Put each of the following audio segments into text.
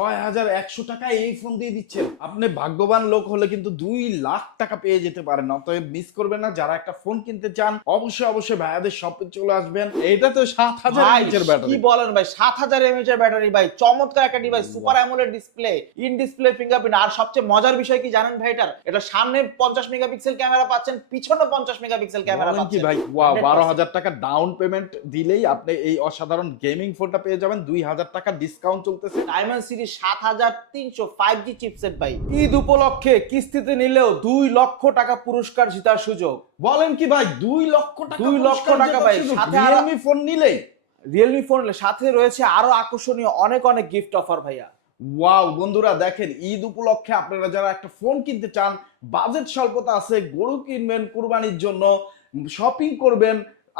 6100 টাকায় এই ফোন দিয়ে দিচ্ছেন। আপনি ভাগ্যবান লোক হলে কিন্তু 2 লাখ টাকা পেয়ে যেতে পারেন। অতএব মিস করবেন না। যারা একটা ফোন কিনতে চান অবশ্যই ভাইয়াদের শপে চলে আসবেন। এটা তো 7000 ভাই এমএএইচ এর কি ব্যাটারি। বলেন ভাই, 7000 এমএএইচ এর ব্যাটারি ভাই, চমৎকার একটা device, super AMOLED display, in display fingerprint. আর সবচেয়ে মজার বিষয় কি জানেন ভাই, এটা সামনে 50 মেগাপিক্সেল ক্যামেরা পাচ্ছেন, পিছনে 50 মেগাপিক্সেল ক্যামেরা বলেন কি পাচ্ছেন। ভাই, ওয়াও, 100%। 12,000 টাকা ডাউন পেমেন্ট দিলেই আপনি এই অসাধারণ গেমিং ফোনটা পেয়ে যাবেন। 2000 টাকা ডিসকাউন্ট চলতেছে। ডায়মন্ড সিরিজ 7300 5G চিপসেট ভাই, ঈদ উপলক্ষে কিস্তিতে নিলেও 2 লক্ষ টাকা পুরস্কার জেতার সুযোগ। বলেন কি ভাই, 2 লক্ষ টাকা 2 লক্ষ টাকা ভাই, সাথে রিয়েলমি ফোন নিলেই। রিয়েলমি ফোন সাথে রয়েছে আরো আকর্ষণীয় অনেক অনেক গিফট অফার ভাইয়া। ওয়াও বন্ধুরা, দেখেন ঈদ উপলক্ষে আপনারা যারা একটা ফোন কিনতে চান, বাজেট স্বল্পতা আছে, গরু কিনবেন কুরবানির জন্য, শপিং করবেন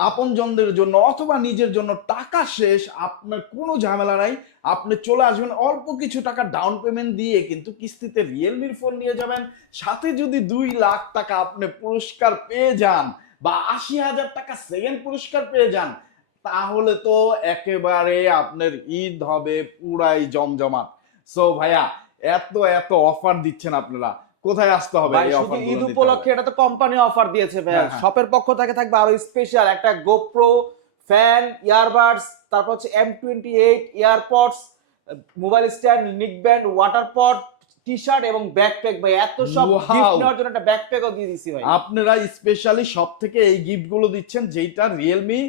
আপনজনদের জন্য অথবা নিজের জন্য, টাকা শেষ, আপনার কোনো ঝামেলা নাই। আপনি চলে আসবেন অল্প কিছু টাকা ডাউন পেমেন্ট দিয়ে কিন্তু কিস্তিতে রিয়েলমির ফোন নিয়ে যাবেন। সাথে যদি 2 লাখ টাকা আপনি পুরস্কার পেয়ে যান বা 80,000 টাকা সেকেন্ড পুরস্কার পেয়ে যান, তাহলে তো একেবারে আপনার ঈদ হবে পুরাই জমজমাট। সো ভাইয়া, এত এত অফার দিচ্ছেন আপনারা, কোথায় আসতে হবে ভাই এই শুধু অফার ঈদ উপলক্ষে এটা তো কোম্পানি অফার দিয়েছে ভাই, শপের পক্ষ থেকে থাকবে আরো স্পেশাল একটা গোপ্রো ফ্যান, ইয়ারবাডস, তারপর হচ্ছে M28 ইয়ারপডস, মোবাইল স্ট্যান্ড, নিক band, water pot, T shirt এবং ব্যাকপ্যাক ভাই, এত সব গিফট নেওয়ার জন্য একটা ব্যাকপ্যাকও দিয়ে দিছি ভাই। আপনারা স্পেশালি সব থেকে এই গিফট গুলো দিচ্ছেন যেটা রিয়েলমি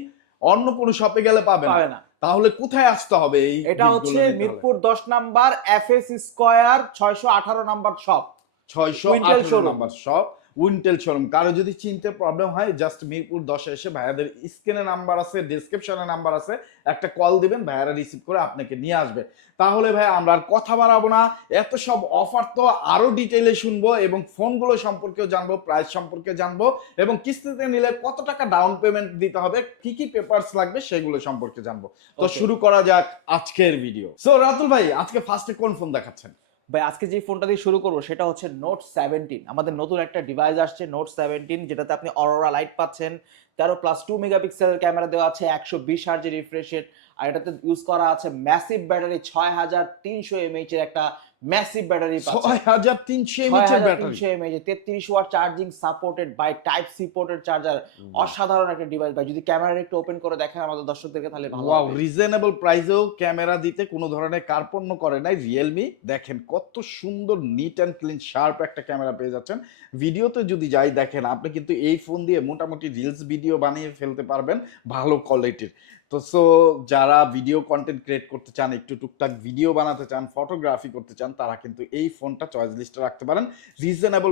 অন্য কোনো শপে গেলে পাবে না। তাহলে কোথায় আসতে হবে? এই এটা হচ্ছে Mirpur 10 number FS square 618 number shop, 618 number shop, Wintel showroom. কারো যদি চিনতে প্রবলেম হয় জাস্ট মিরপুর 10 এসে ভাইয়াদের স্ক্রিনে নাম্বার আছে, ডেসক্রিপশনে নাম্বার আছে, একটা কল দিবেন, ভাইয়ারা রিসিভ করে আপনাকে নিয়ে আসবে। তাহলে ভাই আমরা আর কথা বাড়াবো না, এত সব অফার তো আরো ডিটেইলে শুনবো এবং ফোনগুলো সম্পর্কেও জানবো, প্রাইস সম্পর্কে জানবো এবং কিস্তিতে নিলে কত টাকা ডাউন পেমেন্ট দিতে হবে, কি কি পেপারস লাগবে সেগুলো সম্পর্কে জানবো। তো শুরু করা যাক আজকের ভিডিও। সো রাতুল ভাই, আজকে ফার্স্টে কোন ফোন দেখাচ্ছেন? ভাই আজকে যে ফোনটা দিয়ে শুরু করবো সেটা হচ্ছে নোট 17। আমাদের নতুন একটা ডিভাইস আসছে নোট 17, যেটাতে আপনি অরোরা লাইট পাচ্ছেন, 13+2 মেগাপিক্সেলের ক্যামেরা দেওয়া আছে, 120 হার্জের রিফ্রেশ রেট, আর এটাতে ইউজ করা আছে ম্যাসিভ ব্যাটারি, 6300 এমএইচ এর একটা ম্যাসিভ ব্যাটারি পাচ্ছেন। 6300 এমএইচ এর battery, 6300 mAh, 33 watt charging supported by type C পোর্টের চার্জার। অসাধারণ একটা ডিভাইস ভাই, যদি ক্যামেরা একটু ওপেন করে দেখেন আমাদের দর্শকদেরকে তাহলে ভালো হবে। ওয়াও, রিজনেবল প্রাইসেও ক্যামেরা দিতে কোনো ধরনের কার্পণ্য করে নাই রিয়েলমি। দেখেন কত সুন্দর নিট অ্যান্ড ক্লিন শার্প একটা ক্যামেরা পেয়ে যাচ্ছেন। ভিডিওতে যদি যাই দেখেন, আপনি কিন্তু এই ফোন দিয়ে মোটামুটি রিলস ভিডিও বানিয়ে ফেলতে পারবেন ভালো কোয়ালিটির। তো সো যারা ভিডিও কন্টেন্ট ক্রিয়েট করতে চান, একটু টুকটাক ভিডিও বানাতে চান, ফটোগ্রাফি করতে চান, তারা কিন্তু এই ফোনটা চয়েস লিস্টে রাখতে পারেন। রিজনেবল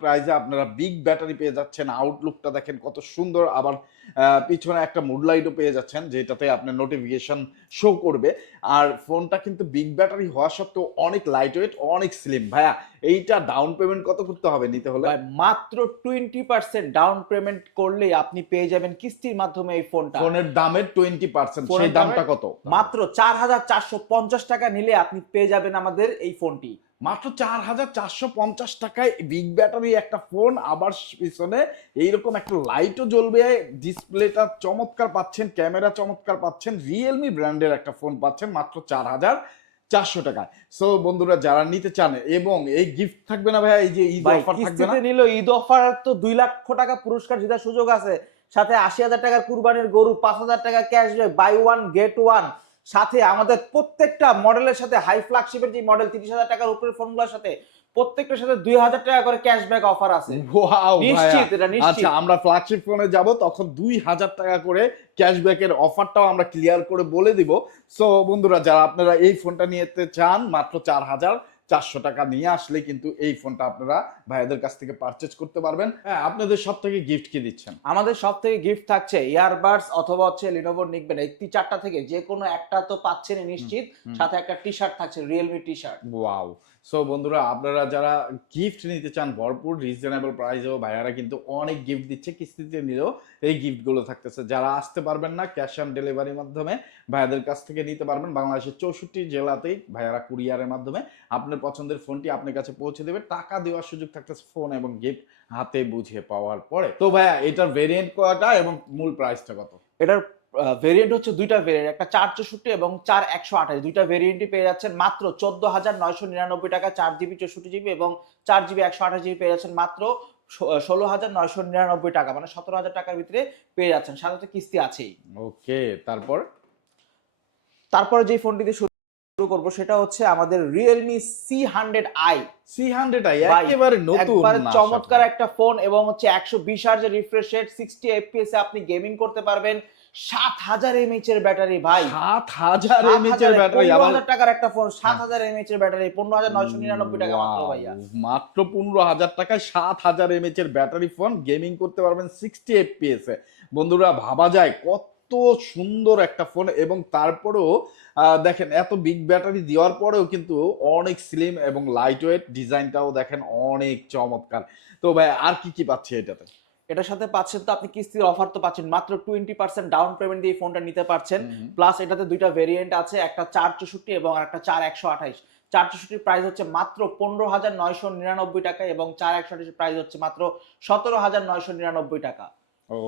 প্রাইসে আপনারা বিগ ব্যাটারি পেয়ে যাচ্ছেন। আউটলুকটা দেখেন কত সুন্দর, আবার পিছনে একটা মুড লাইটও পেয়ে যাচ্ছেন যেটাতে আপনার নোটিফিকেশন শো করবে। আর ফোনটা কিন্তু বিগ ব্যাটারি হওয়া সত্ত্বেও অনেক লাইট ওয়েট, অনেক স্লিম। ভাইয়া এইটা ডাউন পেমেন্ট কত করতে হবে নিতে হলে? মাত্র 20% ডাউন পেমেন্ট করলেই আপনি পেয়ে যাবেন কিস্তির মাধ্যমে এই ফোনটা। ফোনের দামের 20%, সেই দামটা কত? মাত্র 4450 টাকা নিলে আপনি পেয়ে যাবেন আমাদের এই ফোনটি। মাত্র 4450 টাকায় বিগ ব্যাটারি একটা ফোন, আবার পিছনে এইরকম একটা লাইটও জ্বলবে, ডিসপ্লেটা চমৎকার পাচ্ছেন, ক্যামেরা চমৎকার পাচ্ছেন, রিয়েলমি ব্র্যান্ডের একটা ফোন পাচ্ছেন মাত্র 4400 টাকায়। সো বন্ধুরা যারা নিতে চান, এবং এই গিফট থাকবে না ভাইয়া, এই যে ঈদ অফার থাকবে না? নিল ঈদ অফার তো 2 লক্ষ টাকা পুরস্কার জেতার সুযোগ আছে, সাথে 80,000 টাকার কুরবানির গরু, 5000 টাকা cashback, buy one get one, সাথে আমাদের প্রত্যেকটা মডেলের সাথে হাই ফ্ল্যাগশিপের যে মডেল 30,000 টাকার উপরের ফোনগুলোর সাথে প্রত্যেকটার সাথে 2000 টাকা করে ক্যাশব্যাক অফার আছে। ওয়াও নিশ্চিত, এটা নিশ্চিত। আচ্ছা, আমরা ফ্ল্যাগশিপ ফোনে যাব তখন 2000 টাকা করে ক্যাশব্যাকের অফারটাও আমরা ক্লিয়ার করে বলে দিব। সো বন্ধুরা যারা আপনারা এই ফোনটা নিতে চান, মাত্র 4400 টাকা নিয়ে আসলে কিন্তু এই ফোনটা আপনারা ভাইয়াদের কাছ থেকে পারচেজ করতে পারবেন। হ্যাঁ, আপনাদের সব থেকে গিফট কি দিচ্ছেন? আমাদের সব থেকে গিফট থাকছে ইয়ারবাডস অথবা হচ্ছে লিনোভো নিক ব্যান্ড, এই 4টা থেকে যে কোনো একটা তো পাচ্ছেন নিশ্চিত, সাথে একটা টি শার্ট থাকছে, Realme T shirt. Wow. So বন্ধুরা আপনারা যারা গিফট নিতে চান ভরপুর রিজনেবল প্রাইসেও, ভাইয়ারা কিন্তু অনেক গিফট দিচ্ছে, কিস্তিতে নিলেও এই গিফটগুলো থাকতেছে। যারা আসতে পারবেন না, ক্যাশ অন ডেলিভারির মাধ্যমে ভাইয়াদের কাছ থেকে নিতে পারবেন। বাংলাদেশের 64 জেলাতেই ভাইয়ারা কুরিয়ারের মাধ্যমে আপনার পছন্দের ফোনটি আপনার কাছে পৌঁছে দেবে। টাকা দেওয়ার সুযোগ থাকতেছে ফোন এবং গিফট হাতে বুঝে পাওয়ার পরে। তো ভাইয়া এটার ভেরিয়েন্ট কয়টা এবং মূল প্রাইসটা কত? এটার ভেরিয়েন্ট হচ্ছে দুইটা ভেরিয়েন্ট, একটা 464 এবং 4128, দুইটা ভেরিয়েন্টই পেয়ে যাচ্ছেন মাত্র 14,999 টাকা। 4GB 64GB এবং 4GB 128GB পেয়ে যাচ্ছেন মাত্র 16,999 টাকা, মানে 17,000 টাকার ভিতরে পেয়ে যাচ্ছেন, সাথে তো কিস্তি আছেই। ওকে, তারপর তারপরে যে ফোনটি দিয়ে শুরু করব সেটা হচ্ছে আমাদের Realme C100i। C100i ভাই, একেবারে নতুন, একবারে না চমৎকার একটা ফোন, এবং হচ্ছে 120 হার্জের রিফ্রেশ রেট, 60 এফপিএস এ আপনি গেমিং করতে পারবেন। 7000 এমএইচ এর ব্যাটারি ভাই, 7000 mAh এর ব্যাটারি, 15,000 টাকার একটা ফোন, 7000 এমএইচ এর ব্যাটারি, 15,999 টাকা মাত্র ভাইয়া। মাত্র 15,000 টাকায় 7000 mAh এর ব্যাটারি ফোন, গেমিং করতে পারবেন 60 fps এ। বন্ধুরা, ভাবা যায় কত সুন্দর একটা ফোন, এবং তারপরেও দেখেন এত বিগ ব্যাটারি দেওয়ার পরেও কিন্তু অনেক স্লিম এবং লাইট ওয়েট, ডিজাইনটাও দেখেন অনেক চমৎকার। তো ভাই আর কি কি পাচ্ছি এটাতে? এটার সাথে পাচ্ছেন তো আপনি কিস্তির অফার তো পাচ্ছেন, মাত্র 20% ডাউন পেমেন্ট দিয়ে ফোনটা নিতে পারছেন। প্লাস এটাতে দুইটা ভেরিয়েন্ট আছে, একটা 464 এবং একটা 4128। 464 প্রাইস হচ্ছে মাত্র 15,999 টাকা এবং 4128 প্রাইস হচ্ছে মাত্র 17,999 টাকা।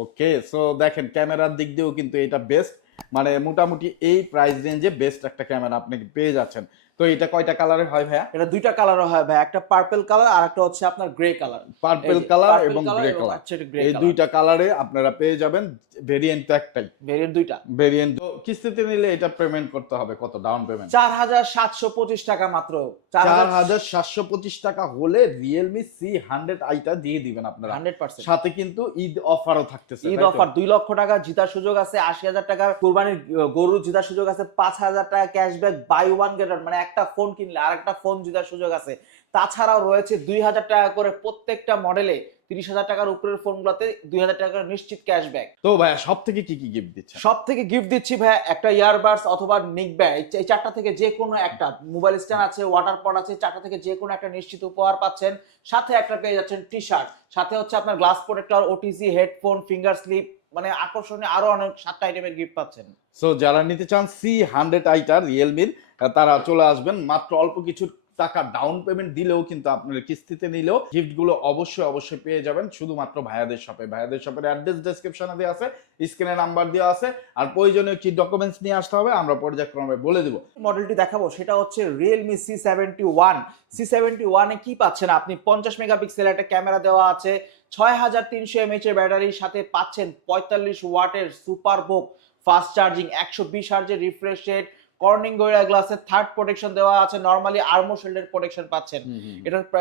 ওকে, সো দেখেন ক্যামেরার দিক দিয়েও কিন্তু এটা বেস্ট, মানে মোটামুটি এই প্রাইস রেঞ্জে বেস্ট একটা ক্যামেরা আপনি পেয়ে যাচ্ছেন। তো এটা কয়টা কালারে হয় ভাইয়া? এটা দুইটা কালারও হয় ভাই, একটা পার্পল কালার আর একটা হচ্ছে আপনার গ্রে কালার। পার্পল কালার এবং গ্রে কালার, এই দুইটা কালারে আপনারা পেয়ে যাবেন। ভেরিয়েন্ট তো একটাই, ভেরিয়েন্ট দুইটা। ভেরিয়েন্ট তো কিস্তিতে নিলে এটা পেমেন্ট করতে হবে কত, ডাউন পেমেন্ট? 4,725 টাকা মাত্র। 4,725 টাকা হলে রিয়েলমি C100i টা দিয়ে দিবেন আপনারা। 100%। সাথে কিন্তু ঈদ অফারও থাকতেছে, ঈদ অফার 2 লক্ষ টাকা জিতার সুযোগ আছে, 80,000 টাকার কুরবানির গরু জিতার সুযোগ আছে, 5,000 টাকা cashback, buy one get one, মানে একটা ফোন কিনলে আরেকটা ফোন জিতার সুযোগ আছে। তাছাড়াও রয়েছে 2,000 টাকা করে প্রত্যেকটা মডেলে, 30,000 টাকার উপরের ফোনগুলোতে 2,000 টাকার নিশ্চিত ক্যাশব্যাক। তো ভাইয়া সব থেকে কি কি গিফট দিচ্ছে? সব থেকে গিফট দিচ্ছি ভাইয়া একটা ইয়ারবাডস অথবা নিক ব্যান্ড, এই চারটা থেকে যে কোনো একটা, মোবাইল স্ট্যান্ড আছে, ওয়াটার পট আছে, চারটা থেকে যে কোনো একটা নিশ্চিত উপহার পাচ্ছেন। সাথে একটা পেয়ে যাচ্ছেন টি শার্ট, সাথে হচ্ছে আপনার glass protector, OTG, headphone, finger slip, মানে আকর্ষণীয় আরো অনেক 7টা আইটেমের গিফট পাচ্ছেন। সো যারা নিতে চান C100i টা রিয়েলমির, তারা চলে আসবেন। মাত্র অল্প কিছু টাকা ডাউন পেমেন্ট দিলেও কিন্তু আপনার কিস্তিতে নিলেও গিফট গুলো অবশ্যই অবশ্যই পেয়ে যাবেন শুধুমাত্র ভাইয়াদের শপে। ভাইয়াদের শপের অ্যাড্রেস ডেসক্রিপশনে দেওয়া আছে, স্ক্রিনে নাম্বার দেওয়া আছে। আর প্রয়োজনীয় কি ডকুমেন্টস নিয়ে আসতে হবে আমরা পর্যায়ক্রমে বলে দিব। মডেলটি দেখাবো সেটা হচ্ছে Realme C71। C71 এ কি পাচ্ছেন আপনি? 50 মেগাপিক্সেল একটা ক্যামেরা দেওয়া আছে, 6,300 mAh এর ব্যাটারির সাথে পাচ্ছেন 45 ওয়াটের সুপার বুক ফাস্ট চার্জিং, 120 হার্জের রিফ্রেশ রেট, কর্নিং গোরিলা গ্লাসের থার্ড প্রোটেকশন দেওয়া আছে, নরমালি আর্মো শিল্ডের প্রোটেকশন পাচ্ছেন।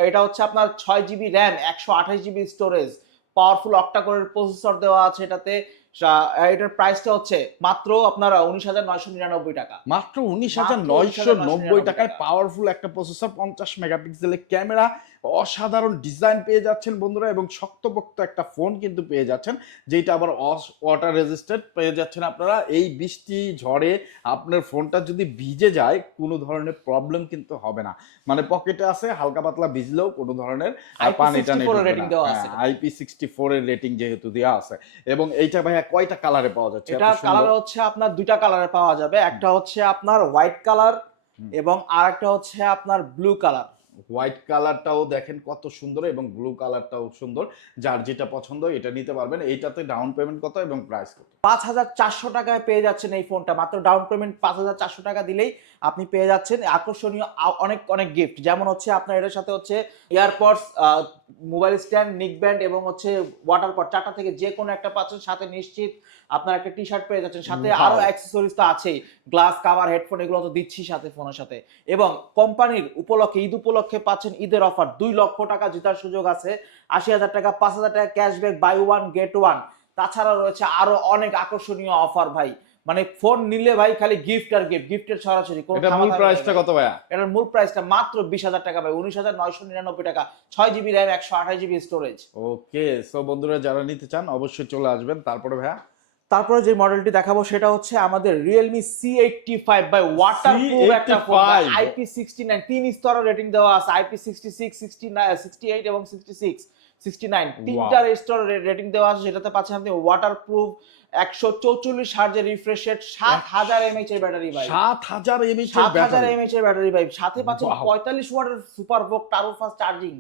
এটা হচ্ছে আপনার 6GB RAM, 128GB storage, powerful octa কোরের প্রসেসর দেওয়া আছে এটাতে। এটার প্রাইসটা হচ্ছে মাত্র আপনার 19,999 টাকা। মাত্র 19,990 টাকায় পাওয়ারফুল একটা প্রসেসর, 50 মেগাপিক্সেলের ক্যামেরা, অসাধারণ ডিজাইন পেয়ে যাচ্ছেন বন্ধুরা, এবং শক্তপোক্ত একটা ফোন কিন্তু পেয়ে যাচ্ছেন, যেটা আবার ওয়াটার রেজিস্ট্যান্ট পেয়ে যাচ্ছেন আপনারা। এই বৃষ্টি ঝড়ে আপনার ফোনটা যদি ভিজে যায় কোনো ধরনের প্রবলেম কিন্তু হবে না, মানে পকেটে আছে, হালকা পাতলা ভিজলেও কোনো ধরনের পানি টানি রেটিং দেওয়া আছে, IP64 এর রেটিং যেহেতু দেওয়া আছে। এবং এইটা ভাইয়া কয়টা কালারে পাওয়া যাচ্ছে? এটা কালার হচ্ছে আপনার দুইটা কালারে পাওয়া যাবে, একটা হচ্ছে আপনার হোয়াইট কালার এবং আরেকটা হচ্ছে আপনার ব্লু কালার। হোয়াইট কালারটাও দেখেন কত সুন্দর, এবং ব্লু কালারটাও সুন্দর। যার যেটা পছন্দ এটা নিতে পারবেন। এইটাতে ডাউন পেমেন্ট কত এবং প্রাইস কত? 5,400 টাকায় পেয়ে যাচ্ছেন এই ফোনটা। মাত্র ডাউন পেমেন্ট 5,400 টাকা দিলেই আপনি পেয়ে যাচ্ছেন আকর্ষণীয় অনেক অনেক গিফট, যেমন হচ্ছে আপনার এটার সাথে হচ্ছে এয়ারপডস, মোবাইল স্ট্যান্ড, নিক ব্যান্ড এবং হচ্ছে ওয়াটার পট, চারটা থেকে যে কোনো একটা পাচ্ছেন। সাথে নিশ্চিত আপনার একটা টি শার্ট পেয়ে যাচ্ছেন, সাথে আরো অ্যাক্সেসরিজ তো আছেই, গ্লাস কাভার, হেডফোন, এগুলো তো দিচ্ছি সাথে ফোনের সাথে। এবং কোম্পানির উপলক্ষে, ঈদ উপলক্ষে পাচ্ছেন ঈদের অফার, 2 লক্ষ টাকা জেতার সুযোগ আছে, 80,000 টাকা, 5,000 টাকা cashback, buy one get one. তাছাড়া রয়েছে আরো অনেক আকর্ষণীয় অফার ভাই, মানে ফোন নিলে ভাই খালি গিফট আর গিফট, গিফটের ছড়াছড়ি। এটা মূল প্রাইসটা কত ভাইয়া? এটার মূল প্রাইসটা মাত্র 20,000 টাকা ভাই, 19,999 টাকা, 6GB র্যাম, 128GB স্টোরেজ। ওকে, সো বন্ধুরা যারা নিতে চান অবশ্যই চলে আসবেন। তারপরে ভাইয়া তারপরে যে মডেলটি দেখাবো সেটা হচ্ছে আমাদের Realme C85 বাই ওয়াটারপ্রুফ একটা ফোন, IP69 তিন স্তরের রেটিং দেওয়া আছে, IP66, 69, 68 এবং 69 তিনটা স্তর রেটিং দেওয়া আছে। সেটাতে পাচ্ছেন আপনি ওয়াটারপ্রুফ, 144 হার্জের রিফ্রেশ রেট, 7,000 mAh এর ব্যাটারি ভাই, 7,000 mAh এর ব্যাটারি ভাই, সাথে পাচ্ছেন 45 ওয়াটের সুপার বুক টারো ফাস্ট চার্জিং,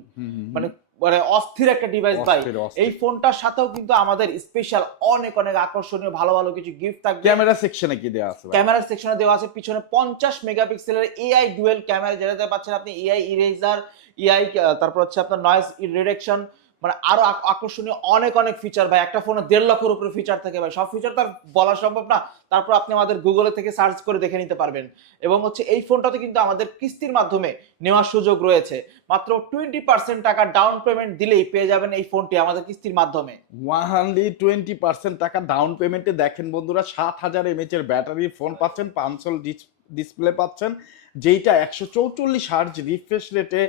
মানে মানে অস্থির একটা ডিভাইস ভাই। অস্থির, অস্থির। এই ফোনটার সাথেও কিন্তু আমাদের স্পেশাল অনেক অনেক আকর্ষণীয় ভালো ভালো কিছু গিফট থাকবে। ক্যামেরা সেকশনে কি দেওয়া আছে ভাই? ক্যামেরা সেকশনে দেওয়া আছে পিছনে 50 মেগাপিক্সেলের এআই ডুয়েল ক্যামেরা, যেটাতে পাচ্ছেন আপনি এআই ইরেজার, এআই, তারপর হচ্ছে আপনার নয়েজ রিডাকশন, মানে আরো আকর্ষণীয় অনেক অনেক ফিচার ভাই। একটা ফোনে 1.5 লক্ষের উপরে ফিচার থাকে ভাই, সব ফিচার তো আর বলা সম্ভব না। তারপর আপনি আমাদের গুগলে থেকে সার্চ করে দেখে নিতে পারবেন। এবং হচ্ছে এই ফোনটাতে কিন্তু আমাদের কিস্তির মাধ্যমে নেওয়ার সুযোগ রয়েছে। মাত্র 20% টাকা ডাউন পেমেন্ট দিলেই পেয়ে যাবেন এই ফোনটি আমাদের কিস্তির মাধ্যমে। 120% টাকা ডাউন পেমেন্টে দেখেন বন্ধুরা 7000 mAh এর ব্যাটারি ফোন পাচ্ছেন, পাঞ্চল ডিসপ্লে পাচ্ছেন, যেইটা 144 হার্জ রিফ্রেশ রেটে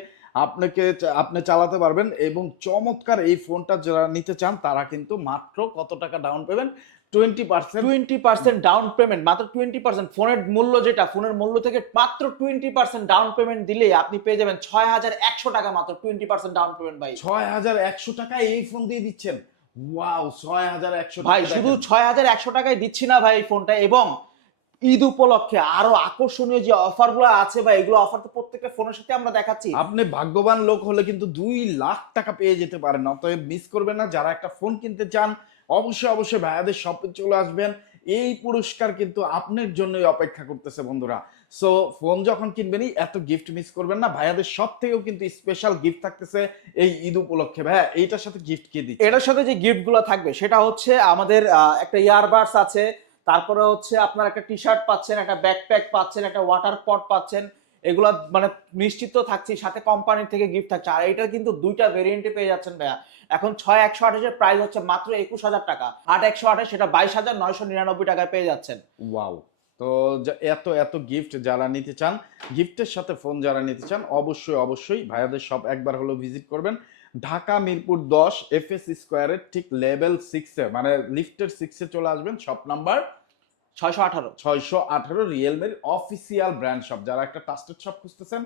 আপনি চালাতে পারবেন। এবং চমৎকার এই ফোনটা যারা নিতে চান তারা কিন্তু মাত্র কত টাকা ডাউন পেমেন্ট? 20% ডাউন পেমেন্ট, মাত্র 20%। ফোনের মূল্য যেটা, ফোনের মূল্য থেকে মাত্র 20% ডাউন পেমেন্ট দিলে আপনি পেয়ে যাবেন 6100 টাকা, মাত্র 20% ডাউন পেমেন্ট ভাই। 6100 টাকায় এই ফোন দিয়ে দিচ্ছেন? ওয়াও, 6100 ভাই টাকা শুধু দেখেন। 6100 টাকায় দিচ্ছি না ভাই এই ফোনটা, এবং ঈদ উপলক্ষে আরো আকর্ষণীয় যে অফারগুলো আছে ভাই, এগুলো অফার তো প্রত্যেকটা ফোনের সাথে আমরা দেখাচ্ছি। আপনি ভাগ্যবান লোক হলে কিন্তু 2 লাখ টাকা পেয়ে যেতে পারেন। অতএব মিস করবেন না, যারা একটা ফোন কিনতে চান অবশ্যই অবশ্যই ভাইয়াদের শপে চলে আসবেন। এই পুরস্কার কিন্তু আপনার জন্যই অপেক্ষা করতেছে বন্ধুরা। সো ফোন যখন কিনবেনই এত গিফট মিস করবেন না। ভাইয়াদের সব থেকেও কিন্তু স্পেশাল গিফট থাকতেছে এই ঈদ উপলক্ষে। ভাইয়া এইটার সাথে গিফট কি দিচ্ছে? এটার সাথে যে গিফটগুলো থাকবে সেটা হচ্ছে আমাদের একটা ইয়ারবাডস আছে, তারপরে হচ্ছে আপনার একটা টি শার্ট পাচ্ছেন, একটা ব্যাকপ্যাক পাচ্ছেন, একটা ওয়াটার পট পাচ্ছেন। এগুলা মানে নিশ্চিত তো থাকছি, সাথে কোম্পানির থেকে গিফট থাকছে। আর এটা কিন্তু দুইটা ভেরিয়েন্টে পেয়ে যাচ্ছেন ভাইয়া। এখন 6128 এর প্রাইস হচ্ছে মাত্র 21000 টাকা, 8128 সেটা 22999 টাকায় পেয়ে যাচ্ছেন। ওয়াও। তো এত এত গিফট যারা নিতে চান, গিফটের সাথে ফোন যারা নিতে চান, অবশ্যই অবশ্যই ভাইয়াদের শপ একবার হলো ভিজিট করবেন। ঢাকা মিরপুর 10 এফএস স্কোয়ারের ঠিক লেভেল 6 এ, মানে লিফটের 6 এ চলে আসবেন। Shop number 618। 618, রিয়েলমির অফিসিয়াল ব্র্যান্ড শপ। যারা একটা ট্রাস্টেড শপ খুঁজতেছেন,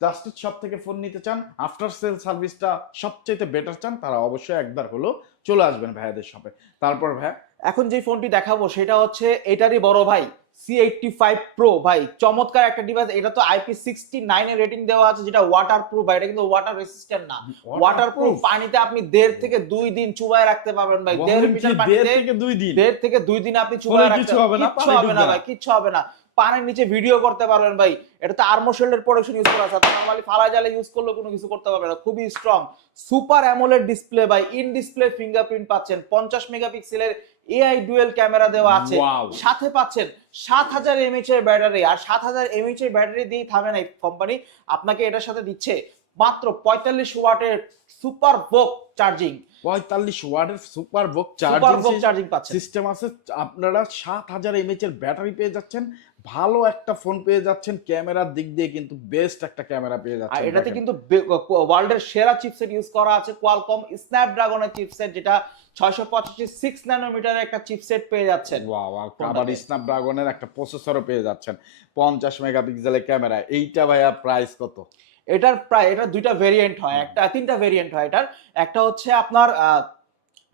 ট্রাস্টেড শপ থেকে ফোন নিতে চান, আফটার সেল সার্ভিসটা সবচেয়ে বেটার চান, তারা অবশ্যই একবার হলো চলে আসবেন ভাইয়াদের শপে। তারপর ভাই এখন যে ফোনটি দেখাবো সেটা হচ্ছে এটারই বড় ভাই, C85 Pro ভাই। চমৎকার একটা ডিভাইস। এটা তো IP69 এর রেটিং দেওয়া আছে, যেটা ওয়াটার প্রুফ ভাই। এটা কিন্তু ওয়াটার রেসিস্ট্যান্ট না, ওয়াটার প্রুফ। পানিতে আপনি 1.5 থেকে 2 দিন চুবায় রাখতে পারবেন ভাই। 1.5 লিটার পানিতে 1.5 থেকে 2 দিন 1.5 থেকে 2 দিন আপনি চুবায় রাখতে, কিছু হবে না, কিচ্ছু হবে না ভাই, কিচ্ছু হবে না। পানির নিচে ভিডিও করতে পারবেন ভাই। এটা তো আর্মোশেল্ডের প্রোডাকশন ইউজ করা আছে, নরমালি ফালা জালে ইউজ করলে কোনো কিছু করতে পারবে না। খুবই স্ট্রং সুপার অ্যামোলেড ডিসপ্লে ভাই, ইন ডিসপ্লে ফিঙ্গারপ্রিন্ট পাচ্ছেন, 50 মেগাপিক্সেলের এআই ডুয়েল ক্যামেরা দেওয়া আছে, সাথে পাচ্ছেন 7000 mAh এর ব্যাটারি। আর 7000 mAh এর ব্যাটারি দিয়েই থামে না কোম্পানি, আপনাকে এটার সাথে দিচ্ছে মাত্র 45 ওয়াটের সুপার ভোক চার্জিং। 45 ওয়াটের সুপার ভোক চার্জিং পাচ্ছেন। সিস্টেম আছে। আপনারা 7000 mAh এর ব্যাটারি পেয়ে যাচ্ছেন, ভালো একটা ফোন পেয়ে যাচ্ছেন, ক্যামেরার দিক দিয়ে কিন্তু বেস্ট একটা ক্যামেরা পেয়ে যাচ্ছেন। আর এটাতে কিন্তু ওয়ার্ল্ডের সেরা চিপসেট ইউজ করা আছে, কোয়ালকম স্ন্যাপড্রাগনের চিপসেট, যেটা 685 6 ন্যানোমিটারের একটা চিপসেট পেয়ে যাচ্ছেন। ওয়াও, আবার স্ন্যাপড্রাগনের একটা প্রসেসরও পেয়ে যাচ্ছেন, 50 মেগাপিক্সেলের ক্যামেরা। এইটা ভাইয়া প্রাইস কত? এটার প্রায়, এটা দুইটা ভেরিয়েন্ট হয়, একটা তিনটা ভেরিয়েন্ট হয় এটার। একটা হচ্ছে আপনার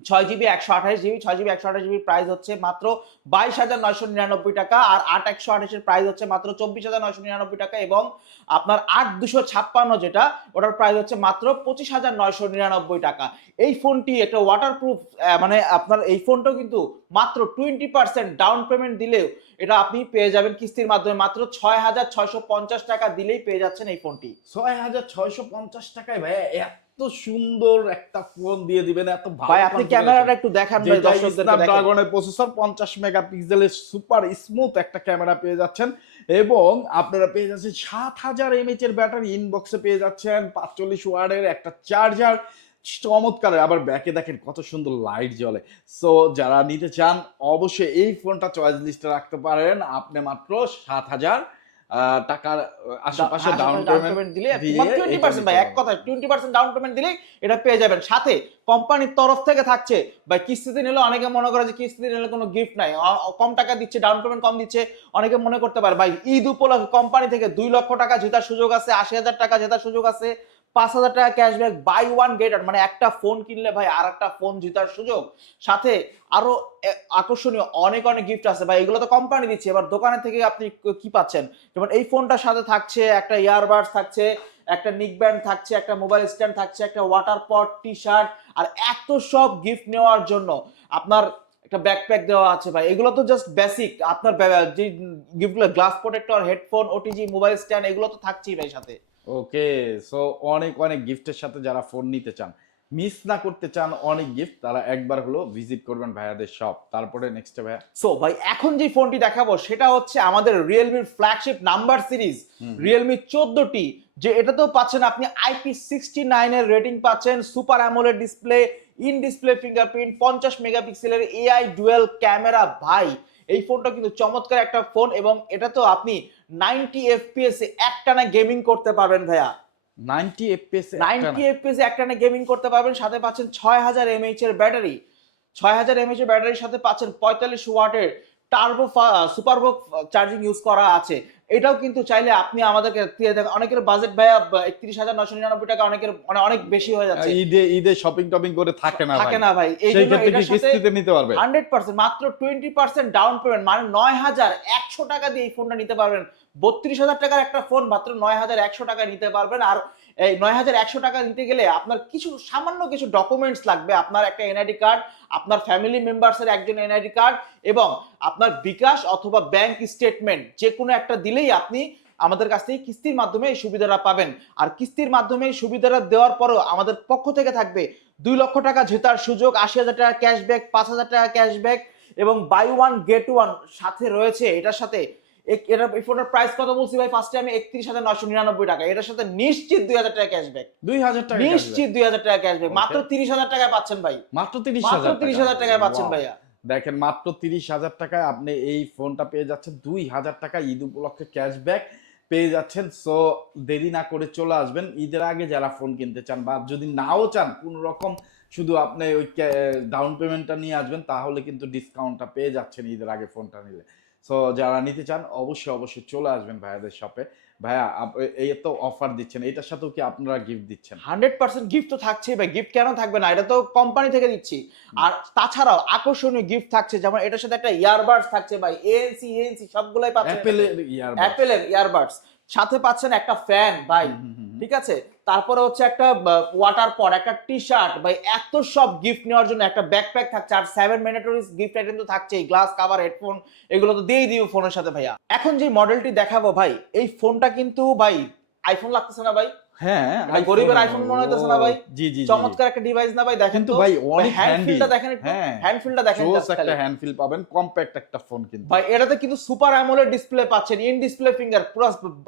6GB 128GB, 6GB 128GB price হচ্ছে মাত্র 22999 টাকা, আর 8 এর প্রাইস হচ্ছে মাত্র 24999 টাকা, এবং আপনার 8256 যেটা, ওটার প্রাইস হচ্ছে মাত্র 25999 টাকা। এই ফোনটি একটা ওয়াটারপ্রুফ, মানে আপনার এই ফোনটাও কিন্তু মাত্র 20% ডাউন পেমেন্ট দিলেও এটা আপনি পেয়ে যাবেন কিস্তির মাধ্যমে, মাত্র 6650 টাকা দিলেই পেয়ে যাচ্ছেন এই ফোনটি। 6650 টাকায় ভাইয়া এত সুন্দর একটা ফোন দিয়ে দিবেন, এত ভাই আপনি ক্যামেরাটা একটু দেখান ভাই দর্শকদের। স্ন্যাপড্রাগনের প্রসেসর, 50 মেগাপিক্সেলের সুপার স্মুথ একটা ক্যামেরা পেয়ে যাচ্ছেন, এবং আপনারা পেয়ে যাচ্ছেন 7000 mAh এর ব্যাটারি, ইনবক্সে পেয়ে যাচ্ছেন 45 ওয়াটের একটা চার্জার। চমৎকার। আবার ব্যাকে দেখেন কত সুন্দর লাইট জ্বলে। সো যারা নিতে চান অবশ্যই এই ফোনটা চয়েস লিস্টে রাখতে পারেন। আপনি মাত্র 7000 টাকার আশেপাশে ডাউন পেমেন্ট দিলে 20% ভাই, এক কথা 20% ডাউন পেমেন্ট দিলে এটা পেয়ে যাবেন। সাথে কোম্পানির তরফ থেকে থাকছে ভাই, কিস্তিতে নিলে অনেকে মনে করে যে কিস্তিতে নিলে কোনো গিফট নাই, কম টাকা দিচ্ছে, ডাউন পেমেন্ট কম দিচ্ছে, অনেকে মনে করতে পারে। ভাই ঈদ উপলক্ষে কোম্পানি থেকে 2 লক্ষ টাকা জেতার সুযোগ আছে, 80,000 টাকা জেতার সুযোগ আছে, 5000 টাকা ক্যাশব্যাক, বাই ওয়ান গেট, মানে একটা ফোন কিনলে ভাই আর একটা ফোন জেতার সুযোগ, সাথে আরো আকর্ষণীয় অনেক অনেক গিফট আছে ভাই। এগুলো তো কোম্পানি দিচ্ছে, এবার দোকানে থেকে আপনি কি পাচ্ছেন? যেমন এই ফোনটার সাথে থাকছে একটা ইয়ারবাডস থাকছে, একটা নিক ব্যান্ড থাকছে, একটা মোবাইল স্ট্যান্ড থাকছে, একটা ওয়াটার পট, টি শার্ট, আর এত সব গিফট নেওয়ার জন্য আপনার একটা ব্যাকপ্যাক দেওয়া আছে ভাই। এগুলো তো জাস্ট বেসিক, আপনার যে গিফটগুলো, glass protector, headphone, OTG, mobile stand, এগুলো তো থাকছেই ভাই সাথে। ওকে, সো অনেক অনেক গিফটের সাথে যারা ফোন নিতে চান, মিস না করতে চান অনেক গিফট, তারা একবার হলো ভিজিট করবেন ভাইয়াদের শপ। তারপরে নেক্সট ভাইয়া। সো ভাই এখন যে ফোনটি দেখাবো সেটা হচ্ছে আমাদের রিয়েলমির ফ্ল্যাগশিপ নাম্বার সিরিজ রিয়েলমি 14টি, যে এটাতেও পাচ্ছেন আপনি IP69 এর রেটিং পাচ্ছেন, super AMOLED display, in display fingerprint, 50 মেগাপিক্সেলের এআই ডুয়াল ক্যামেরা। ভাই এই ফোনটা কিন্তু চমৎকার একটা ফোন, এবং এটা তো আপনি 90 এফপিএস এ একটানা গেমিং করতে পারবেন ভাইয়া। 90 এফপিএস 90 এফপিএস এ একটানা গেমিং করতে পারবেন, সাথে পাচ্ছেন 6000 এমএইচ এর ব্যাটারি। 6000 এমএইচ এর ব্যাটারির সাথে পাচ্ছেন 45 ওয়াটের টার্বো সুপারবো চার্জিং ইউজ করা আছে। এটাও কিন্তু চাইলে আপনি আমাদেরকে দিয়ে দেন। অনেকের বাজেট ভাইয়া 31,999 টাকা, অনেকের মানে অনেক বেশি হয়ে যাচ্ছে। ঈদে শপিং টপিং করে থাকে না ভাই। এই সেই জন্য ক্ষেত্রে এটার কি সাথে কিস্তিতে নিতে পারবে? 100% মাত্র 20% ডাউন পেমেন্ট, মানে 9100 টাকা দিয়ে এই ফোনটা নিতে পারবেন। 32,000 টাকার একটা ফোন মাত্র 9100 টাকা নিতে পারবেন। আর এই 9100 টাকা নিতে গেলে আপনার কিছু সামান্য কিছু ডকুমেন্টস লাগবে, আপনার একটা এনআইডি কার্ড, আপনার ফ্যামিলি মেম্বার্সের একজন এনআইডি কার্ড, এবং আপনার বিকাশ অথবা ব্যাংক স্টেটমেন্ট, যে কোনো একটা দিলেই আপনি আমাদের কাছ থেকে কিস্তির মাধ্যমে এই সুবিধাটা পাবেন। আর কিস্তির মাধ্যমে এই সুবিধাটা দেওয়ার পরও আমাদের পক্ষ থেকে থাকবে 2 লক্ষ টাকা জেতার সুযোগ, 80,000 টাকা ক্যাশব্যাক, 5,000 টাকা ক্যাশব্যাক, এবং বাই ওয়ান গেট ওয়ান সাথে রয়েছে। এটার সাথে এই ফোনের প্রাইস কত বলছি ভাই ফার্স্টে আমি? 31,999 টাকা। এটার সাথে নিশ্চিত 2,000 টাকা ক্যাশব্যাক, 2000 টাকা নিশ্চিত 2,000 টাকা ক্যাশব্যাক, মাত্র 30,000 টাকায় পাচ্ছেন ভাই। মাত্র মাত্র 30,000 30,000 টাকায় পাচ্ছেন ভাইয়া। দেখেন, মাত্র 30,000 টাকায় আপনি এই ফোনটা পেয়ে যাচ্ছেন। 2,000 টাকা ঈদ উপলক্ষে ক্যাশব্যাক পেয়ে যাচ্ছেন। সো দেরি না করে চলে আসবেন ঈদের আগে যারা ফোন কিনতে চান, বা যদি নাও চান কোন রকম শুধু আপনি ওই ডাউন পেমেন্টটা নিয়ে আসবেন, তাহলে কিন্তু ডিসকাউন্টটা পেয়ে যাচ্ছেন ঈদের আগে ফোনটা নিলে। সো যারা নিতে চান অবশ্যই চলে আসবেন ভাইয়াদের শপে। ভাইয়া এই তো অফার দিচ্ছেন, এটার সাথেও কি আপনারা গিফট দিচ্ছেন? 100% গিফট তো থাকছেই ভাই, গিফট কেন থাকবে না? এটা তো কোম্পানি থেকে দিচ্ছি। আর তাছাড়াও আকর্ষণীয় গিফট থাকছে, যেমন এটার সাথে একটা ইয়ারবাডস থাকছে ভাই, এএনসি সবগুলাই পাচ্ছেন। অ্যাপেলের ইয়ারবাডস সাথে পাচ্ছেন একটা ফ্যান ভাই, ঠিক আছে। তারপরে হচ্ছে একটা ওয়াটার পট, একটা টি শার্ট ভাই। এত সব গিফট নেওয়ার জন্য একটা ব্যাকপ্যাক থাকছে, আর 7 ম্যান্ডেটরি গিফট আইটেম তো থাকছেই, গ্লাস কাভার, হেডফোন, এগুলো তো দিয়েই দিব ফোনের সাথে ভাইয়া। এখন যে মডেলটি দেখাবো ভাই, এই ফোনটা কিন্তু ভাই আইফোন লাগতেছে না ভাই? হ্যাঁ, গরিবের আইফোন মনে হইতেছে না ভাই? জি জি, চমৎকার একটা ডিভাইস না ভাই? দেখেন কিন্তু তো ভাই অনেক হ্যান্ডফিলটা দেখেন, একটু হ্যান্ডফিলটা দেখেন, জোস একটা হ্যান্ডফিল পাবেন, কম্প্যাক্ট একটা ফোন কিন্তু ভাই। এটাতে কিন্তু সুপার অ্যামোলেড ডিসপ্লে পাচ্ছেন, ইন ডিসপ্লে ফিঙ্গার, পুরো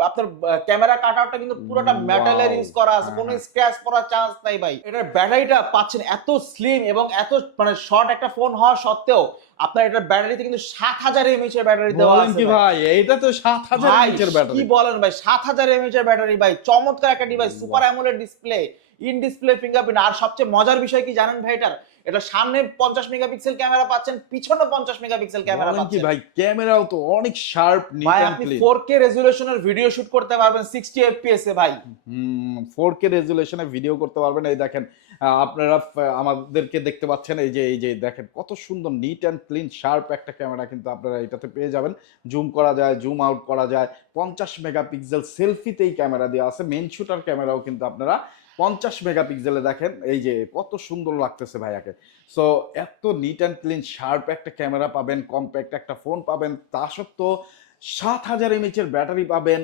আপনার ক্যামেরা কাটআউটটা কিন্তু পুরোটা মেটালের ইউজ করা আছে, কোনো স্ক্র্যাচ পড়ার চান্স নাই ভাই। এটার ব্যাটারিটা পাচ্ছেন এত স্লিম, এবং এত মানে শর্ট একটা ফোন হওয়া সত্ত্বেও আপনার এটার ব্যাটারিতে কিন্তু 7000 এমএইচ এর ব্যাটারি দেওয়া আছে কি ভাই। এইটা তো 7000 এমএইচ এর ব্যাটারি। কি বলেন ভাই, 7000 এমএইচ এর ব্যাটারি ভাই। চমৎকার একটা device, super AMOLED display, in display fingerprint. আর সবচেয়ে মজার বিষয় কি জানেন ভাই? এটা সামনে 50 মেগাপিক্সেল ক্যামেরা পাচ্ছেন, পিছনে 50 মেগাপিক্সেল ক্যামেরা পাচ্ছেন। কি ভাই, ক্যামেরাও তো অনেক sharp, neat and clean. 4K রেজোলিউশনের ভিডিও শুট করতে পারবেন 60 এফপিএস এ ভাই। 4K রেজোলিউশনে ভিডিও করতে পারবেন। এই দেখেন, আপনারা আমাদেরকে দেখতে পাচ্ছেন, এই যে দেখেন কত সুন্দর নিট এন্ড ক্লিন শার্প একটা ক্যামেরা কিন্তু আপনারা এটাতে পেয়ে যাবেন। জুম করা যায়, জুম আউট করা যায়। 50 মেগাপিক্সেল সেলফিতেই ক্যামেরা দেওয়া আছে। মেইন শুটার ক্যামেরাও কিন্তু আপনারা 50 মেগাপিক্সেলে দেখেন, এই যে কত সুন্দর লাগতেছে ভাইয়াকে। সো এত নিট অ্যান্ড ক্লিন শার্প একটা ক্যামেরা পাবেন, কম্প্যাক্ট একটা ফোন পাবেন, তা সত্ত্বেও 7000 এমএইচ এর ব্যাটারি পাবেন।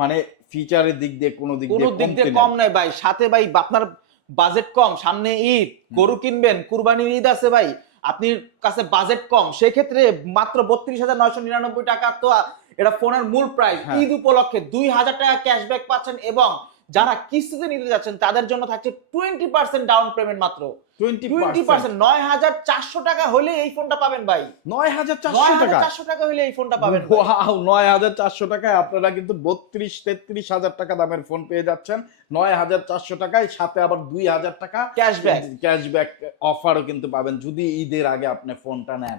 মানে ফিচারের দিক দিয়ে কোনো দিক দিয়ে কম নাই ভাই। সাথে ভাই আপনার বাজেট কম, সামনে ঈদ, গরু কিনবেন, কুরবানির ঈদ আছে ভাই, আপনার কাছে বাজেট কম, সেক্ষেত্রে মাত্র 32,999 টাকা তো এটা ফোনের মূল প্রাইস। ঈদ উপলক্ষে 2000 টাকা ক্যাশব্যাক পাচ্ছেন, এবং যারা কিস্তিতে নিতে যাচ্ছেন তাদের জন্য থাকছে 20% ডাউন পেমেন্ট, মাত্র 20%। 9,400 টাকা হলে এই ফোনটা পাবেন ভাই। 9,400 টাকা হলে এই ফোনটা পাবেন। ওয়াও, 9,400 টাকায় আপনারা কিন্তু 32-33 হাজার টাকা দামের ফোন পেয়ে যাচ্ছেন 9,400 টাকায়। সাথে আবার 2,000 টাকা ক্যাশব্যাক অফারও কিন্তু পাবেন যদি ঈদের আগে আপনি ফোনটা নেন।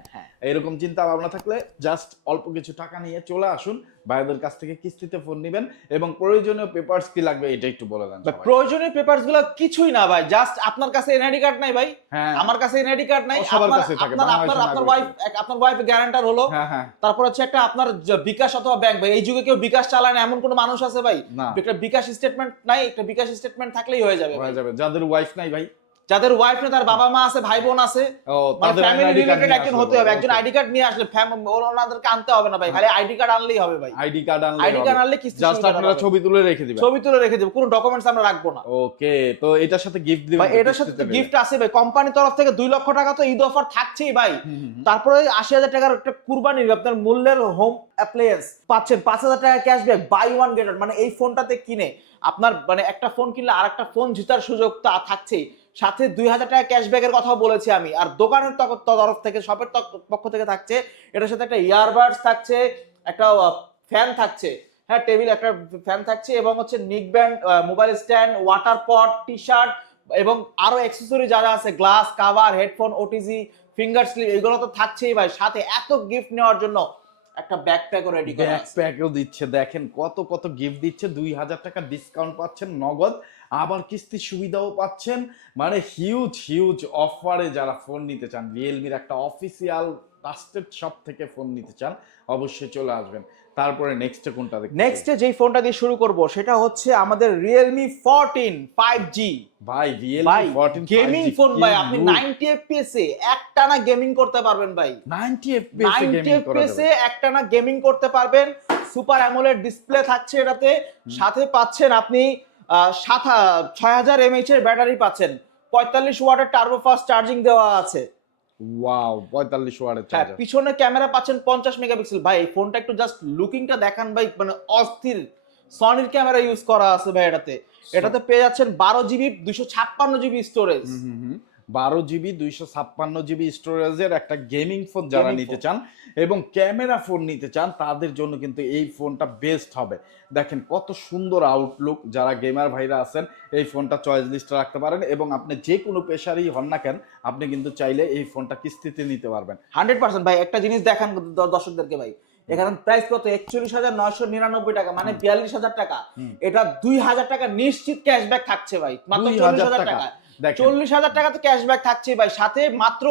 এরকম চিন্তা ভাবনা থাকলে জাস্ট অল্প কিছু টাকা নিয়ে চলে আসুন, ভাইদের কাছ থেকে কিস্তিতে ফোন নেবেন। এবং প্রয়োজনীয় পেপারস কি লাগবে এটা একটু বলে দেন। প্রয়োজনীয় পেপারস গুলো কিছুই না ভাই, জাস্ট আপনার কাছে এনআইডি কার্ড নাই, নাই ভাই, হ্যাঁ আমার কাছে এনআইডি কার্ড নাই, সবার কাছে থাকে, আপনার ওয়াইফ গ্যারান্টার হলো, হ্যাঁ হ্যাঁ তারপর হচ্ছে একটা আপনার বিকাশ অথবা ব্যাংক। ভাই এই যুগে কেউ বিকাশ চালায় না এমন কোন মানুষ আছে ভাই? না একটা বিকাশ স্টেটমেন্ট নাই, একটা বিকাশ স্টেটমেন্ট থাকলেই হয়ে যাবে। হয়ে যাবে। যাদের ওয়াইফ নাই ভাই, যাদের ওয়াইফ নেই, তার বাবা মা আছে, ভাই বোন আছে, ও মানে তাদের ফ্যামিলি আইডি কার্ড রিলেটেড নিয়ে একজন আসলে হতে হবে, একজন okay। আইডি কার্ড নিয়ে আসলে ওনাদেরকে আনতে হবে না ভাই, খালি আইডি কার্ড আনলেই হবে ভাই। আইডি কার্ড আইডি কার্ড আনলে কিস্তি জাস্ট আপনারা ছবি তুলে রেখে দিবেন, ছবি তুলে রেখে দেব, কোনো ডকুমেন্টস আমরা রাখবো না। ওকে। তো এটার সাথে গিফট দিবেন? ভাই এটার সাথে গিফট আছে ভাই, কোম্পানির তরফ থেকে 2 লক্ষ টাকা তো ঈদ অফার থাকছেই ভাই। হুম, হুম, হুম। তারপরে 80,000 টাকার একটা কুরবানির আপনার মূল্যের হোম অ্যাপ্লায়েন্স পাচ্ছেন, 5,000 টাকা cashback, buy one get one. মানে এই ফোনটাতে কিনে আপনার মানে একটা ফোন কিনলে আরেকটা ফোন জেতার সুযোগ তো থাকছেই, সাথে 2,000 টাকা ক্যাশব্যাকের কথাও বলেছি আমি। আর দোকানের তরফ থেকে, শপের পক্ষ থেকে থাকছে এটার সাথে একটা ইয়ারবাডস থাকছে, একটা ফ্যান থাকছে, হ্যাঁ টেবিল একটা ফ্যান থাকছে, এবং হচ্ছে neck band, mobile stand, water pot, T shirt, এবং আরো অ্যাক্সেসরি যা যা আছে, glass cover, headphone, OTG, finger slip, এগুলো তো থাকছেই ভাই। সাথে এত গিফট নেওয়ার জন্য একটা ব্যাকপ্যাকও রেডি করা আছে। ব্যাকপ্যাকও দিচ্ছে, দেখেন কত কত গিফট দিচ্ছে। 2,000 টাকা ডিসকাউন্ট পাচ্ছেন নগদ, আবার কিস্তির সুবিধাও পাচ্ছেন। মানে হিউজ হিউজ অফারে যারা ফোন নিতে চান, রিয়েলমির একটা অফিসিয়াল ট্রাস্টেড শপ থেকে ফোন নিতে চান, অবশ্যই চলে আসবেন। তারপরে নেক্সটে কোনটা দেখবেন? নেক্সটে যেই ফোনটা দিয়ে শুরু করব সেটা হচ্ছে আমাদের Realme 14 5G। ভাই ভাই রিয়েলমি 14 গেমিং 5G ফোন ভাই, কি আপনি look। 90 FPS এ একটানা গেমিং করতে পারবেন ভাই। 90 FPS এ 90 গেমিং করা FPS যাবে। এ একটানা গেমিং করতে পারবেন। সুপার অ্যামোলেড ডিসপ্লে থাকছে এটাতে, সাথে পাচ্ছেন আপনি 6000 mAh এর ব্যাটারি পাচ্ছেন, 45 ওয়াটের টার্বো ফাস্ট চার্জিং দেওয়া আছে। ওয়াও 45 ওয়াটের হ্যাঁ, চার্জার। পিছনে ক্যামেরা পাচ্ছেন 50 মেগাপিক্সেল। ভাই এই ফোনটা একটু জাস্ট লুকিংটা দেখান ভাই, মানে অস্থির। সনির ক্যামেরা ইউজ করা আছে ভাই এটাতে। এটাতে পেয়ে যাচ্ছেন 12GB 256GB storage. 12GB 256GB স্টোরেজের একটা গেমিং ফোন যারা Gaming নিতে phone। চান এবং ক্যামেরা ফোন নিতে চান, তাদের জন্য কিন্তু এই ফোনটা বেস্ট হবে। দেখেন কত সুন্দর আউটলুক, যারা গেমার ভাইরা আছেন এই ফোনটা চয়েস লিস্টে রাখতে পারেন, এবং আপনি যে কোনো পেশারই হন না কেন, আপনি কিন্তু চাইলে এই ফোনটা কিস্তিতে নিতে পারবেন। 100% ভাই। একটা জিনিস দেখান দর্শকদেরকে ভাই, এখানে প্রাইস কত? 41,999 টাকা, মানে 42,000 টাকা। এটা 2,000 টাকা নিশ্চিত ক্যাশব্যাক থাকছে ভাই, মাত্র 40,000 টাকা। 40,000 টাকা তো ক্যাশব্যাক থাকছে ভাই, সাথে মাত্র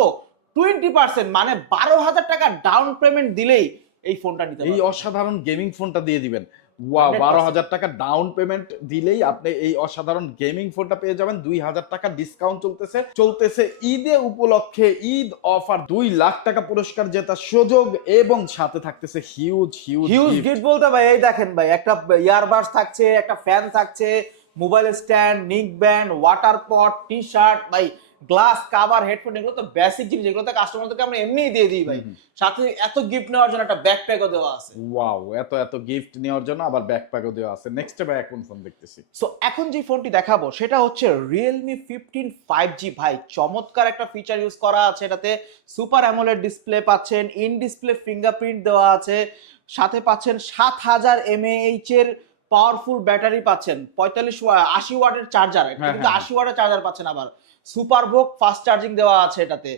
20% মানে 12,000 টাকা ডাউন পেমেন্ট দিলেই এই ফোনটা নিতে এই পারবেন। অসাধারণ গেমিং ফোনটা দিয়ে দিবেন। ওয়াও, 100% 12,000 টাকা ডাউন পেমেন্ট দিলেই আপনি এই অসাধারণ গেমিং ফোনটা পেয়ে যাবেন। 2,000 টাকা ডিসকাউন্ট চলতেছে ঈদে উপলক্ষে, ঈদ অফার, 2 লাখ টাকা পুরস্কার জেতার সুযোগ, এবং সাথে থাকতেছে হিউজ হিউজ হিউজ গিফট বলতে ভাই এই দেখেন ভাই, একটা ইয়ারবাডস থাকছে, একটা ফ্যান থাকছে, মোবাইল স্ট্যান্ড, নিক band, water pot, T shirt, ভাই গ্লাস কভার, হেডফোন, এগুলো তো বেসিক জিনিস, এগুলো তো কাস্টমারদেরকে আমরা এমনিই দিয়ে দিই ভাই। সাথে এত গিফট নেওয়ার জন্য একটা ব্যাকপ্যাকও দেওয়া আছে। ওয়াও, এত এত গিফট নেওয়ার জন্য আবার ব্যাকপ্যাকও দেওয়া আছে। নেক্সট ভাই কোন ফোন দেখতেছি? সো এখন যে ফোনটি দেখাবো সেটা হচ্ছে Realme 15 5G। ভাই চমৎকার একটা ফিচার ইউজ করা আছে এটাতে। সুপার অ্যামোলেড ডিসপ্লে পাচ্ছেন, ইন ডিসপ্লে ফিঙ্গারপ্রিন্ট দেওয়া আছে, সাথে পাচ্ছেন 7000 mAh এর পাওয়ারফুল ব্যাটারি পাচ্ছেন, 80 ওয়াটের চার্জার, এটা কিন্তু 80 ওয়াটের চার্জার পাচ্ছেন, আবার সুপার ভোক ফাস্ট চার্জিং দেওয়া আছে এটাতে।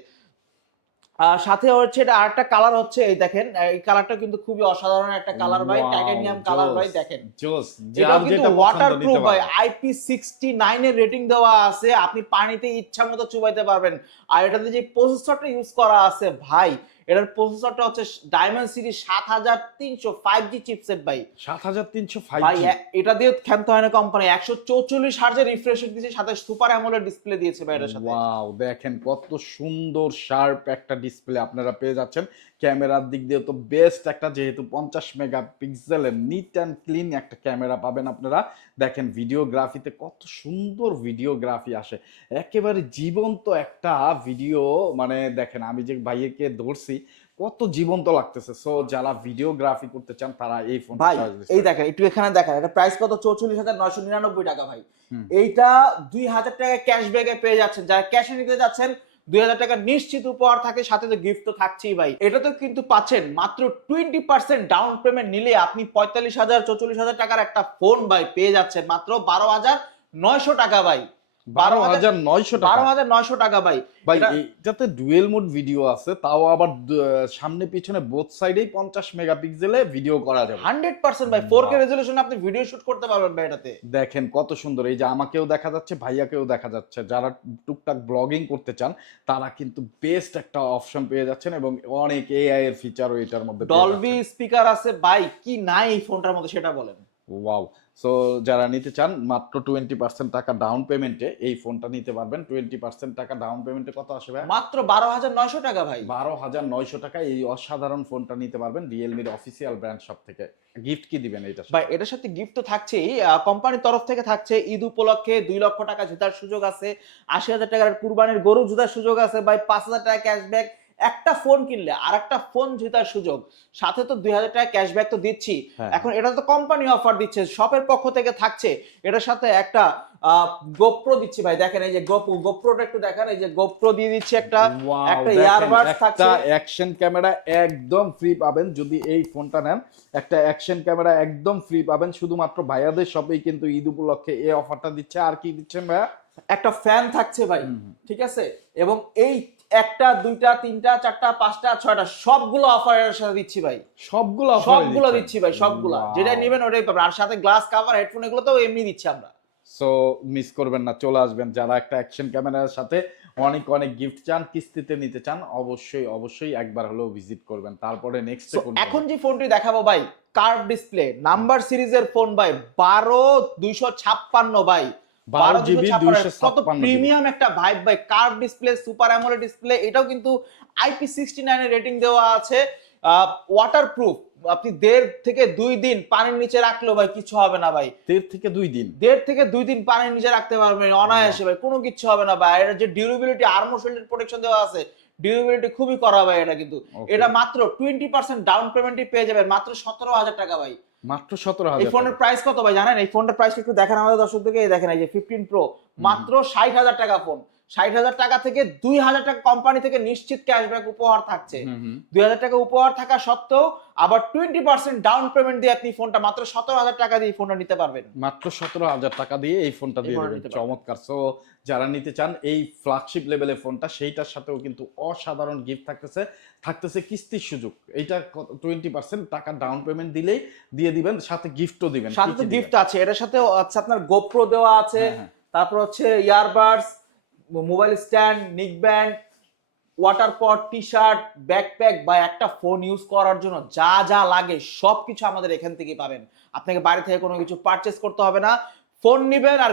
সাথে হচ্ছে এটা আরেকটা কালার হচ্ছে, এই দেখেন এই কালারটা কিন্তু খুবই অসাধারণ একটা কালার ভাই, টাইটানিয়াম কালার ভাই, দেখেন জোস। এটা কিন্তু ওয়াটারপ্রুফ ভাই, IP69 এর রেটিং দেওয়া আছে, আপনি পানিতে ইচ্ছা মতো চুবাইতে পারবেন। আর এটাতে যে প্রসেসরটা ইউজ করা আছে ভাই, এটার প্রসেসরটা হচ্ছে ডায়মন্ড সিরিজ 7300 5G চিপসেট ভাই। 7300 ভাই 5G। এটা দিয়ে ক্ষান্ত হয় না কোম্পানি, 144 হার্জের রিফ্রেশ রেট দিয়েছে, সাথে সুপার অ্যামোলেড ডিসপ্লে দিয়েছে ভাই এটার সাথে। ওয়াও, দেখেন কত সুন্দর শার্প একটা ডিসপ্লে আপনারা পেয়ে যাচ্ছেন। ক্যামেরার দিক দিয়ে তো বেস্ট একটা, যেহেতু 50 মেগাপিক্সেলের নিট অ্যান্ড ক্লিন একটা ক্যামেরা পাবেন আপনারা। দেখেন ভিডিওগ্রাফিতে কত সুন্দর ভিডিওগ্রাফি আসে, একেবারে জীবন্ত একটা ভিডিও। মানে দেখেন আমি যে ভাইকে ধরছি, কত জীবন্ত লাগতেছে। সো যারা ভিডিওগ্রাফি করতে চান তারা এই ফোন ভাই এই দেখেন, একটু এখানে দেখেন, এটা প্রাইস কত? 44,999 টাকা ভাই। এইটা 2,000 টাকা ক্যাশব্যাকে পেয়ে যাচ্ছেন, যারা ক্যাশে নিতে যাচ্ছেন 2,000 টাকা নিশ্চিত উপহার থাকে, সাথে তো গিফট তো থাকছেই ভাই। এটা তো কিন্তু পাচ্ছেন মাত্র 20% ডাউন পেমেন্ট নিলে আপনি 45,000 44,000 টাকার একটা ফোন ভাই পেয়ে যাচ্ছেন মাত্র 12,900 টাকা ভাই। 12,900 টাকা। 12,900 টাকা ভাই। ভাই এটা এটাতে ডুয়েল মোড ভিডিও আছে, তাও আবার সামনে পিছনে বোথ সাইডেই 50 মেগাপিক্সেলে ভিডিও করা যাবে। 100% ভাই 4K রেজোলিউশনে আপনি ভিডিও শুট করতে পারবেন ভাই এটাতে। দেখেন কত সুন্দর, এই যে আমাকেও দেখা যাচ্ছে, ভাইয়াকেও দেখা যাচ্ছে, যারা টুকটাক ব্লগিং করতে চান তারা কিন্তু বেস্ট একটা অপশন পেয়ে যাচ্ছেন, এবং অনেক এআই এর ফিচারও এটার মধ্যে পেয়ে ডলবি যাচ্ছেন। স্পিকার আছে ভাই, কি নাই এই ফোনটার মধ্যে সেটা বলেন। ওয়াও। সো যারা নিতে চান মাত্র 20% টাকা ডাউন পেমেন্টে এই ফোনটা নিতে পারবেন। 20% টাকা ডাউন পেমেন্টে কত আসবে? মাত্র 12,900 টাকা ভাই। 12,900 টাকা এই অসাধারণ ফোনটা নিতে পারবেন রিয়েলমির অফিসিয়াল ব্র্যান্ড শপ থেকে। গিফট কি দিবেন এইটার সাথে? ভাই এটার সাথে গিফট তো থাকছেই, কোম্পানির তরফ থেকে থাকছে ঈদ উপলক্ষে 2 লক্ষ টাকা জেতার সুযোগ আছে, 80,000 টাকার কুরবানির গরু জেতার সুযোগ আছে ভাই, 5,000 টাকা ক্যাশব্যাক, একটা ফোন কিনলে আরেকটা ফোন জেতার সুযোগ, সাথে তো 2,000 টাকা ক্যাশব্যাক তো দিচ্ছি। হ্যাঁ। এখন এটা তো কোম্পানি অফার দিচ্ছে, শপের পক্ষ থেকে থাকছে এটার সাথে একটা গোপ্রো দিচ্ছি ভাই, দেখেন এই যে গোপ্রোটা একটু দেখেন, এই যে গোপ্রো দিয়ে দিচ্ছে একটা, Wow, একটা দেখেন, ইয়ারবাডস একটা থাকছে। অ্যাকশন ক্যামেরা একদম ফ্রি পাবেন যদি এই ফোনটা নেন। একটা অ্যাকশন ক্যামেরা একদম ফ্রি পাবেন শুধুমাত্র ভাইয়াদের শপেই কিন্তু ঈদ উপলক্ষে এই অফারটা দিচ্ছে। আর কি দিচ্ছেন ভাইয়া? একটা ফ্যান থাকছে ভাই, ঠিক আছে, এবং এই একটা দুইটা তিনটা চারটা পাঁচটা ছয়টা সবগুলো অফারের সাথে দিচ্ছি ভাই, সবগুলো offer এ সবগুলো দিচ্ছেন? দিচ্ছি ভাই, সবগুলো Wow. যেটা নেবেন ওটাই পাবেন, আর সাথে গ্লাস কাভার হেডফোন এগুলো তো এমনি দিচ্ছি আমরা। সো মিস করবেন না, চলে আসবেন। যারা একটা অ্যাকশন ক্যামেরার সাথে অনেক অনেক গিফট চান, কিস্তিতে নিতে চান, অবশ্যই অবশ্যই একবার হলেও ভিজিট করবেন। তারপরে নেক্সট So, এখন যে ফোনটি দেখাবো ভাই, কার্ভ ডিসপ্লে নাম্বার সিরিজের ফোন ভাই, 12,256 ভাই, 12 GB 12,256 কত 256 প্রিমিয়াম একটা ভাইব ভাই, curve display, super AMOLED display, এটাও কিন্তু IP69 এর রেটিং দেওয়া আছে, ওয়াটারপ্রুফ, আপনি 1.5 থেকে 2 দিন পানির নিচে রাখলেও ভাই কিছু হবে না ভাই, 1.5 থেকে 2 দিন। 1.5 থেকে 2 দিন পানির নিচে রাখতে পারবেন অনায়াসে ভাই, কোনো কিছু হবে না ভাই। এর যে ডিউরেবিলিটি, আর্মর শিল্ডেড প্রোটেকশন দেওয়া আছে, ডিউরেবিলিটি খুবই করা ভাই এটা কিন্তু। Okay. এটা মাত্র 20% ডাউন পেমেন্টই পেয়ে যাবেন মাত্র 17,000 টাকা ভাই। মাত্র এই 17,000 ফোনের টাকা। প্রাইস কত ভাই জানেন? এই ফোনটার প্রাইস একটু দেখেন আমাদের দর্শকদেরকে, এই দেখেন এই যে 15 প্রো মাত্র 60,000 টাকা ফোন। 60,000 টাকা থেকে 2,000 টাকা কোম্পানি থেকে নিশ্চিত ক্যাশব্যাক উপহার থাকছে। 2,000 টাকা উপহার থাকা সত্ত্বেও আবার 20% ডাউন পেমেন্ট দিয়ে আপনি ফোনটা মাত্র 17,000 টাকা দিয়ে ফোনটা নিতে পারবেন। মাত্র 17,000 টাকা দিয়ে এই ফোনটা দিয়ে ফোনটা দেবেন। নিতে পারবেন। চমৎকার। সো যারা নিতে চান এই ফ্ল্যাগশিপ লেভেলের ফোনটা, সেইটার সাথেও কিন্তু অসাধারণ গিফট থাকতেছে। থাকতেছে কিস্তির সুযোগ। এইটা 20% টাকা ডাউন পেমেন্ট দিলেই দিয়ে দিবেন, সাথে গিফটও দিবেন। সাথে তো গিফট আছে, এটার সাথে হচ্ছে আপনার গোপ্রো দেওয়া আছে, হ্যাঁ, হ্যাঁ। তারপর হচ্ছে ইয়ারবাডস, মোবাইল স্ট্যান্ড, নিক band, water pot, T shirt, backpack বা একটা ফোন ইউজ করার জন্য যা যা লাগে সবকিছু আমাদের এখান থেকে পাবেন। আপনাকে বাড়ি থেকে কোনো কিছু পারচেজ করতে হবে না, ফোন নিবেন আর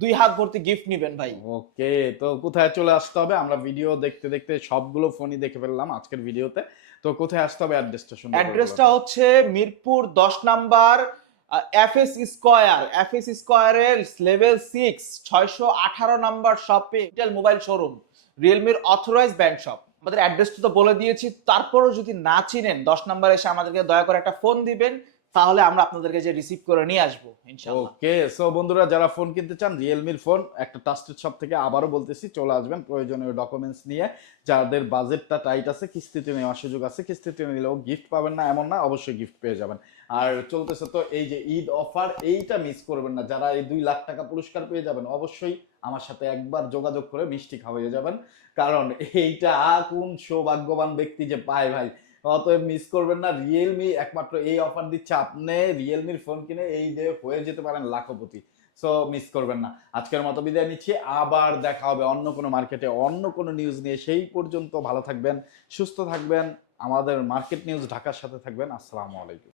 2 হাত ভর্তি গিফট নিবেন ভাই। ওকে, তো কোথায় চলে আসতে হবে? আমরা ভিডিও দেখতে দেখতে সবগুলো ফোনই দেখে ফেললাম আজকের ভিডিওতে। তো কোথায় আসতে হবে অ্যাড্রেসটা শুনুন। অ্যাড্রেসটা হচ্ছে মিরপুর 10 নাম্বার, এফএস স্কয়ারের লেভেল 6 618 নাম্বার শপে ইন্টেল মোবাইল শোরুম, রিয়েলমির অথরাইজ ব্র্যান্ড শপ। আমাদের অ্যাড্রেসটা তো বলে দিয়েছি, তারপরও যদি না চিনেন 10 নাম্বার এসে আমাদেরকে দয়া করে একটা ফোন দিবেন, তাহলে আমরা আপনাদেরকে যে রিসিভ করে নিয়ে আসবো ইনশাআল্লাহ। ওকে, সো বন্ধুরা যারা ফোন কিনতে চান রিয়েলমির ফোন একটা ট্রাস্টেড শপ থেকে, আবারও বলতেছি চলে আসবেন প্রয়োজনীয় ডকুমেন্টস নিয়ে। যাদের বাজেটটা টাইট আছে, কিস্তিতে নেওয়ার সুযোগ আছে, কিস্তিতে নিলেও গিফট পাবেন না এমন না, অবশ্যই গিফট পেয়ে যাবেন। আর চলতেছে তো এই যে ঈদ অফার, এইটা মিস করবেন না। যারা এই 2 লাখ টাকা পুরস্কার পেয়ে যাবেন, অবশ্যই আমার সাথে একবার যোগাযোগ করে মিষ্টি খাওয়াইয়ে যাবেন, কারণ এইটা কোন সৌভাগ্যবান ব্যক্তি যে পায় ভাই। অতএব মিস করবেন না। রিয়েলমি একমাত্র এই অফার দিচ্ছে, আপনি রিয়েলমির ফোন কিনে এই দিয়ে হয়ে যেতে পারেন লাখপতি। সো মিস করবেন না। আজকের মতো বিদায় নিচ্ছি, আবার দেখা হবে অন্য কোনো মার্কেটে অন্য কোনো নিউজ নিয়ে। সেই পর্যন্ত ভালো থাকবেন, সুস্থ থাকবেন, আমাদের মার্কেট নিউজ ঢাকার সাথে থাকবেন। আসসালামু আলাইকুম।